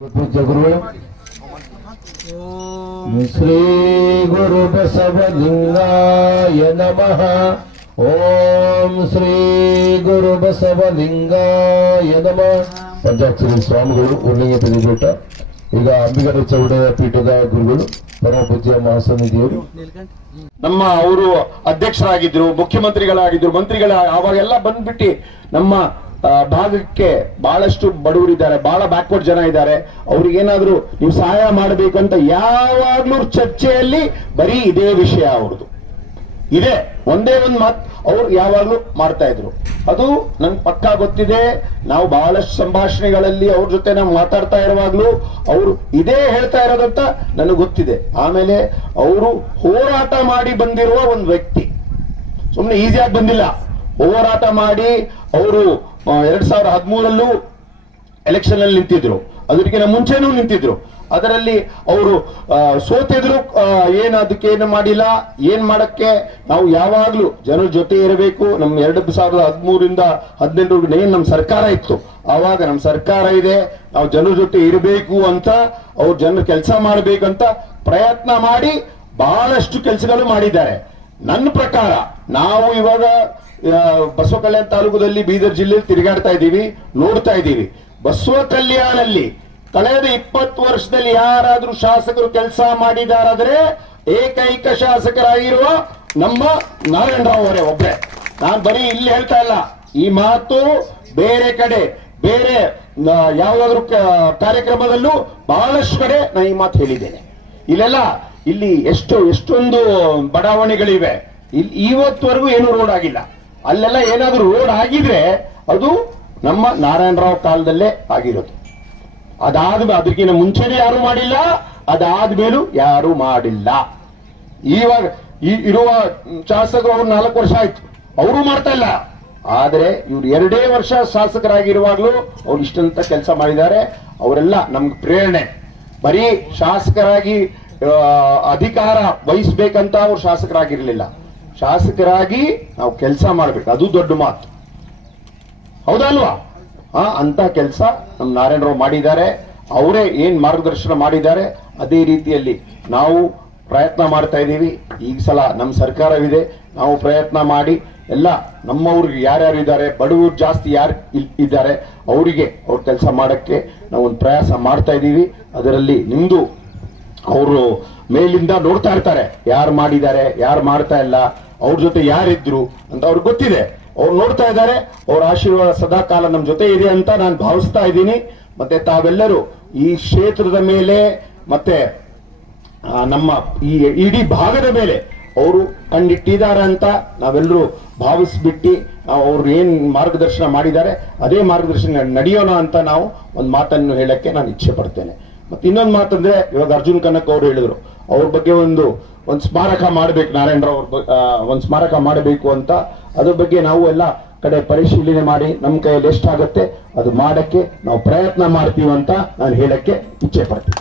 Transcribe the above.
जगुरुवे श्री गुरु बसवलिंगाय नमः। ओम श्री गुरु बसवलिंगाय नमः। पंचाक्षरी स्वामिಗಳು ಉರ್ಲಿಂಗಪೇಟೆ ಈಗ ಅಂಬಿಗರ ಚೌಡ ಪೀಠದ ಗುರುಗಳು ಪರಮ ಪೂಜ್ಯ ಮಹಾಸನ್ನಿಧಿಯವರು ನಮ್ಮ ಅವರು ಅಧ್ಯಕ್ಷರಾಗಿದ್ರು, ಮುಖ್ಯಮಂತ್ರಿಗಳಾಗಿದ್ರು, ಮಂತ್ರಿಗಳ ಅವಾಗೆಲ್ಲ ಬಂದ್ಬಿಟ್ಟು ನಮ್ಮ ಭಾಗಕ್ಕೆ ಬಹಳಷ್ಟು ಬಡವರಿದ್ದಾರೆ, ಬಹಳ ಬ್ಯಾಕ್ವರ್ಡ್ ಜನ ಇದ್ದಾರೆ. ಅವ್ರಿಗೇನಾದ್ರೂ ನೀವು ಸಹಾಯ ಮಾಡಬೇಕಂತ ಯಾವಾಗ್ಲೂ ಚರ್ಚೆಯಲ್ಲಿ ಬರೀ ಇದೇ ವಿಷಯ ಅವ್ರದ್ದು ಇದೆ, ಒಂದೇ ಒಂದು ಮಾತು ಅವ್ರು ಯಾವಾಗ್ಲೂ ಮಾಡ್ತಾ ಇದ್ರು. ಅದು ನಂಗೆ ಪಕ್ಕಾ ಗೊತ್ತಿದೆ. ನಾವು ಬಹಳಷ್ಟು ಸಂಭಾಷಣೆಗಳಲ್ಲಿ ಅವ್ರ ಜೊತೆ ನಾವು ಮಾತಾಡ್ತಾ ಇರುವಾಗ್ಲೂ ಅವರು ಇದೇ ಹೇಳ್ತಾ ಇರೋದಂತ ನನಗೆ ಗೊತ್ತಿದೆ. ಆಮೇಲೆ ಅವರು ಹೋರಾಟ ಮಾಡಿ ಬಂದಿರುವ ಒಂದು ವ್ಯಕ್ತಿ, ಸುಮ್ಮನೆ ಈಸಿಯಾಗಿ ಬಂದಿಲ್ಲ. ಹೋರಾಟ ಮಾಡಿ ಅವರು 2013 ಎಲೆಕ್ಷನ್ ಅಲ್ಲಿ ನಿಂತಿದ್ರು, ಅದಕ್ಕಿಂತ ಮುಂಚೆನೂ ನಿಂತಿದ್ರು. ಅದರಲ್ಲಿ ಅವರು ಸೋತಿದ್ರು. ಅದಕ್ಕೇನು ಮಾಡಿಲ್ಲ, ಏನ್ ಮಾಡಕ್ಕೆ ನಾವು ಯಾವಾಗ್ಲೂ ಜನರ ಜೊತೆ ಇರಬೇಕು. ನಮ್ 2013ರಿಂದ 2018 ಏನ್ ನಮ್ ಸರ್ಕಾರ ಇತ್ತು, ಆವಾಗ ನಮ್ ಸರ್ಕಾರ ಇದೆ, ನಾವು ಜನರ ಜೊತೆ ಇರಬೇಕು ಅಂತ, ಅವ್ರ ಜನರು ಕೆಲಸ ಮಾಡ್ಬೇಕಂತ ಪ್ರಯತ್ನ ಮಾಡಿ ಬಹಳಷ್ಟು ಕೆಲಸಗಳು ಮಾಡಿದ್ದಾರೆ. ನನ್ನ ಪ್ರಕಾರ ನಾವು ಇವಾಗ ಬಸವ ಕಲ್ಯಾಣ ತಾಲೂಕದಲ್ಲಿ ಬೀದರ್ ಜಿಲ್ಲೆಯಲ್ಲಿ ತಿರುಗಾಡ್ತಾ ಇದ್ದೀವಿ, ನೋಡ್ತಾ ಇದ್ದೀವಿ. ಬಸವ ಕಲ್ಯಾಣಲ್ಲಿ ಕಳೆದ 20 ವರ್ಷದಲ್ಲಿ ಯಾರಾದ್ರೂ ಶಾಸಕರು ಕೆಲಸ ಮಾಡಿದಾರಾದ್ರೆ ಏಕೈಕ ಶಾಸಕರಾಗಿರುವ ನಮ್ಮ ನಾರಾಯಣರಾವ್ ಅವರೇ ಒಬ್ಬರೇ. ನಾನು ಬರೀ ಇಲ್ಲಿ ಹೇಳ್ತಾ ಇಲ್ಲ, ಈ ಮಾತು ಬೇರೆ ಕಡೆ ಬೇರೆ ಯಾವ್ದಾದ್ರು ಕಾರ್ಯಕ್ರಮದಲ್ಲೂ ಬಹಳಷ್ಟು ಕಡೆ ನಾನು ಈ ಮಾತು ಹೇಳಿದ್ದೇನೆ. ಇಲ್ಲಿ ಎಷ್ಟೊಂದು ಬಡಾವಣೆಗಳಿವೆ, ಇಲ್ಲಿ ಇವತ್ತವರೆಗೂ ಏನು ರೋಡ್ ಆಗಿಲ್ಲ. ಅಲ್ಲೆಲ್ಲ ಏನಾದ್ರೂ ರೋಡ್ ಆಗಿದ್ರೆ ಅದು ನಮ್ಮ ನಾರಾಯಣರಾವ್ ಕಾಲದಲ್ಲೇ ಆಗಿರೋದು. ಅದಕ್ಕಿಂತ ಮುಂಚೆನೆ ಯಾರು ಮಾಡಿಲ್ಲ, ಅದಾದ್ಮೇಲೂ ಯಾರು ಮಾಡಿಲ್ಲ. ಇವಾಗ ಇರುವ ಶಾಸಕರು ಅವ್ರು 4 ವರ್ಷ ಆಯ್ತು, ಅವರು ಮಾಡ್ತಾ ಇಲ್ಲ. ಆದ್ರೆ ಇವ್ರು 2 ವರ್ಷ ಶಾಸಕರಾಗಿರುವಾಗ್ಲೂ ಅವ್ರು ಇಷ್ಟಂತ ಕೆಲಸ ಮಾಡಿದ್ದಾರೆ. ಅವರೆಲ್ಲ ನಮ್ಗೆ ಪ್ರೇರಣೆ. ಬರೀ ಶಾಸಕರಾಗಿ ಅಧಿಕಾರ ವಹಿಸ್ಬೇಕಂತ ಅವ್ರು ಶಾಸಕರಾಗಿರ್ಲಿಲ್ಲ, ಶಾಸಕರಾಗಿ ನಾವು ಕೆಲಸ ಮಾಡ್ಬೇಕು, ಅದು ದೊಡ್ಡ ಮಾತು, ಹೌದಲ್ವಾ? ಅಂತ ಕೆಲಸ ನಮ್ಮ ನಾರಾಯಣರಾವ್ ಮಾಡಿದ್ದಾರೆ. ಅವರೇ ಏನ್ ಮಾರ್ಗದರ್ಶನ ಮಾಡಿದ್ದಾರೆ ಅದೇ ರೀತಿಯಲ್ಲಿ ನಾವು ಪ್ರಯತ್ನ ಮಾಡ್ತಾ ಇದ್ದೀವಿ. ಈಗ ಸಲ ನಮ್ಮ ಸರ್ಕಾರವಿದೆ, ನಾವು ಪ್ರಯತ್ನ ಮಾಡಿ ಎಲ್ಲ ನಮ್ಮವ್ರಿಗೆ ಯಾರ್ಯಾರು ಇದ್ದಾರೆ, ಬಡವರು ಜಾಸ್ತಿ ಯಾರು ಇದ್ದಾರೆ, ಅವರಿಗೆ ಅವ್ರ ಕೆಲಸ ಮಾಡಕ್ಕೆ ನಾವು ಒಂದು ಪ್ರಯಾಸ ಮಾಡ್ತಾ ಇದ್ದೀವಿ. ಅದರಲ್ಲಿ ನಿಮ್ದು ಅವರು ಮೇಲಿಂದ ನೋಡ್ತಾ ಇರ್ತಾರೆ, ಯಾರು ಮಾಡಿದ್ದಾರೆ, ಯಾರು ಮಾಡ್ತಾ ಇಲ್ಲ, ಅವ್ರ ಜೊತೆ ಯಾರಿದ್ರು ಅಂತ ಅವ್ರಿಗೆ ಗೊತ್ತಿದೆ. ಅವ್ರು ನೋಡ್ತಾ ಇದ್ದಾರೆ. ಅವ್ರ ಆಶೀರ್ವಾದ ಸದಾಕಾಲ ನಮ್ಮ ಜೊತೆ ಇದೆ ಅಂತ ನಾನು ಭಾವಿಸ್ತಾ ಇದ್ದೀನಿ. ಮತ್ತೆ ತಾವೆಲ್ಲರೂ ಈ ಕ್ಷೇತ್ರದ ಮೇಲೆ ಮತ್ತೆ ನಮ್ಮ ಈ ಇಡೀ ಭಾಗದ ಮೇಲೆ ಅವರು ಕಣ್ಣಿಟ್ಟಿದ್ದಾರೆ ಅಂತ ನಾವೆಲ್ಲರೂ ಭಾವಿಸ್ಬಿಟ್ಟು ನಾವು ಅವ್ರು ಏನ್ ಮಾರ್ಗದರ್ಶನ ಮಾಡಿದ್ದಾರೆ ಅದೇ ಮಾರ್ಗದರ್ಶನ ನಡೆಯೋಣ ಅಂತ ನಾವು ಒಂದು ಮಾತನ್ನು ಹೇಳಕ್ಕೆ ನಾನು ಇಚ್ಛೆ ಪಡ್ತೇನೆ. ಮತ್ತೆ ಇನ್ನೊಂದು ಮಾತಂದ್ರೆ, ಇವಾಗ ಅರ್ಜುನ್ ಕನಕ್ ಅವರು ಹೇಳಿದ್ರು, ಅವ್ರ ಬಗ್ಗೆ ಒಂದು ಸ್ಮಾರಕ ಮಾಡ್ಬೇಕು, ನಾರಾಯಣರಾವ್ ಒಂದು ಸ್ಮಾರಕ ಮಾಡಬೇಕು ಅಂತ. ಅದ್ರ ಬಗ್ಗೆ ನಾವು ಎಲ್ಲ ಕಡೆ ಪರಿಶೀಲನೆ ಮಾಡಿ ನಮ್ಮ ಕೈಯಲ್ಲಿ ಎಷ್ಟಾಗತ್ತೆ ಅದು ಮಾಡಕ್ಕೆ ನಾವು ಪ್ರಯತ್ನ ಮಾಡ್ತೀವಿ ಅಂತ ನಾನು ಹೇಳಕ್ಕೆ ಇಚ್ಛೆ ಪಡ್ತೀನಿ.